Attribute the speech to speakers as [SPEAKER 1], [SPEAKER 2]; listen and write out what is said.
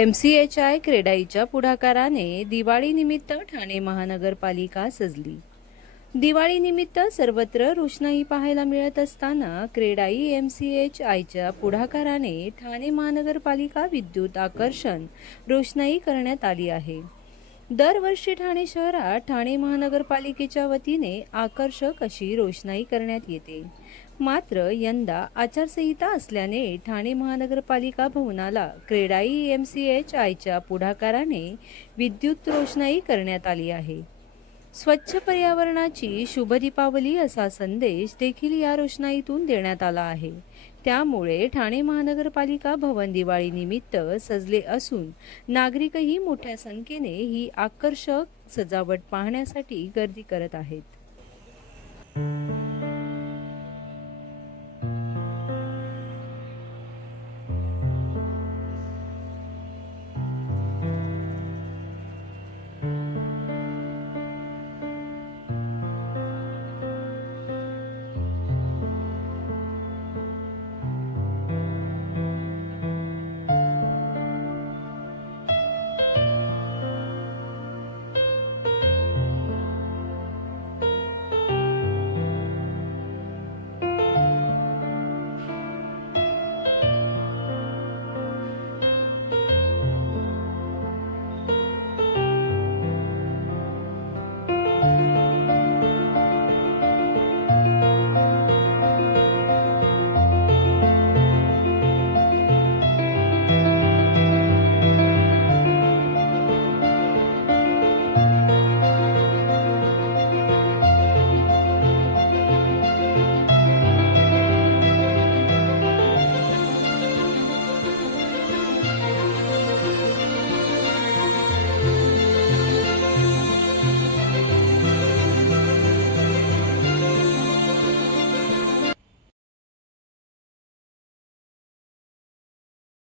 [SPEAKER 1] M C H I क्रेडाईच्या पुढाकाराने दिवाळीनिमित्त ठाणे महानगरपालिका सजली. दिवाळीनिमित्त सर्वत्र रोषणाई पाहायला मिळत असताना क्रेडाई एम सी एच आयच्या पुढाकाराने ठाणे महानगरपालिका विद्युत आकर्षण रोषणाई करण्यात आली आहे. दरवर्षी ठाणे शहरात ठाणे महानगरपालिकेच्या वतीने आकर्षक अशी रोषणाई करण्यात येते. मात्र यंदा आचारसंहिता असल्याने ठाणे महानगरपालिका भवनाला क्रेडाई एम सी एच आयच्या पुढाकाराने विद्युत रोषणाई करण्यात आली आहे. स्वच्छ पर्यावरणाची शुभ दीपावली असा संदेश देखील या रोषणाईतून देण्यात आला आहे. त्यामुळे ठाणे महानगरपालिका भवन दिवाळीनिमित्त सजले असून नागरिकही मोठ्या संख्येने ही आकर्षक सजावट पाहण्यासाठी गर्दी करत आहेत.